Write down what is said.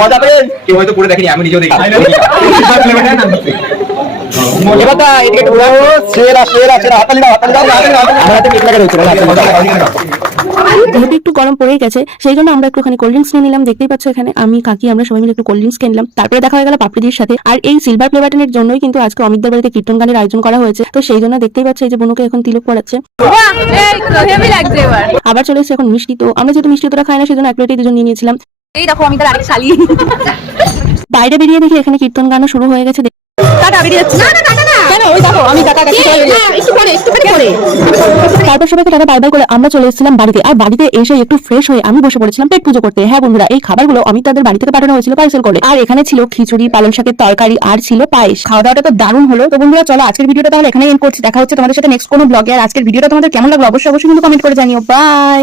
মজা পেয়ে কেউ হয়তো পড়ে দেখেনি, আমি নিজেও দেখি। এবার তা এদিকে একটু ঘোরাও। সেরা সেরা সেরা, হাতালি দাও হাতালি দাও। আমার হাতে মিট লাগা রয়েছে, যেহেতু একটু গরম পড়েই গেছে, সেই জন্য আমরা একটুখানি কোল্ড ড্রিঙ্কস নিয়ে নিলাম। দেখতেই পাচ্ছ এখানে আমি কাকি আমরা সবাই মিলে একটু কোল্ড ড্রিঙ্কস কিনলাম। তারপরে দেখা হয়ে গেল পাপড়িদির সাথে। আর এই সিলভার প্লে বাটনের জন্যই কিন্তু আজকে অমিতদার বাড়িতে কীর্তন গানের আয়োজন করা হয়েছে। তো সেই জন্য দেখতেই পাচ্ছ এই যে বোনকে এখন তিলক পড়াচ্ছে। আবার চলে এসেছে এখন মিষ্টি। তো আমরা যেহেতু মিষ্টি তোরা খাই না, সেই জন্য এক প্লেটে দুজন নিয়ে নিয়েছিলাম। এই দেখো আমি তার আরেক শালি। বাইরে বেরিয়ে দেখি এখানে কীর্তন গানও শুরু হয়ে গেছে। টাটা বেরিয়ে যাচ্ছে। না না টাটা না, কেন? ওই দেখো আমি টাটা কাকি চলে গেছি। একটু পরে একটুখানি পরে। তারপর সবাইকে টাটা বাই বাই করে আমরা চলে এসেছিলাম বাড়িতে। আর বাড়িতে এসে একটু ফ্রেশ হয়ে আমি বসে পড়েছিলাম পেট পুজো করতে। হ্যাঁ বন্ধুরা, এই খাবারগুলো অমিত তাদের বাড়ি থেকে পাঠানো হয়েছিল পার্সেল করে। আর এখানে ছিল খিচুড়ি, পালং শাকের তরকারি আর ছিল পায়েস। খাওয়া দাওয়াটা তো দারুণ হলো। তো বন্ধুরা চলো আজকের ভিডিওটা তাহলে এখানে এন্ড করছি। দেখা হচ্ছে তোমাদের সাথে নেক্সট কোনো ব্লগে। আর আজকের ভিডিওটা তোমাদের কেমন লাগলো অবশ্যই কিন্তু কমেন্ট করে জানিও। বাই।